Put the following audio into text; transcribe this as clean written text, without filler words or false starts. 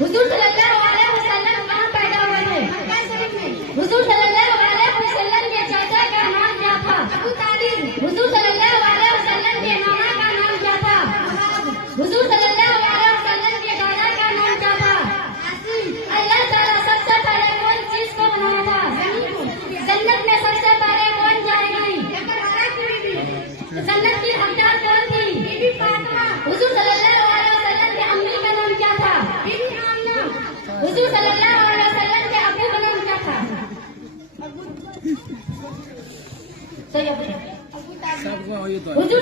हुजूर सल्लल्लाहु अलैहि वसल्लम कहाँ पैदा हुए थे? हुजूर सल्लल्लाहु अलैहि वसल्लम के चाचा का नाम क्या था? अबू तालिब। हुजूर सल्लल्लाहु अलैहि वसल्लम के मामा का नाम क्या था? हुजूर सल्लल्लाहु अलैहि वसल्लम के दादा का नाम क्या था? अल्लाह ताला सबसे पहले कौन चीज को बनाया था? जन्नत में सबसे पहले कौन जाएगी? जन्नत की हकदार कौन थी? हुजूर सल्लल्लाहु अलैहि वसल्लम के अम्मी का नाम क्या था? हुजूर सल्लल्लाहु अलैहि वसल्लम के अबू का नाम क्या था? हुजूर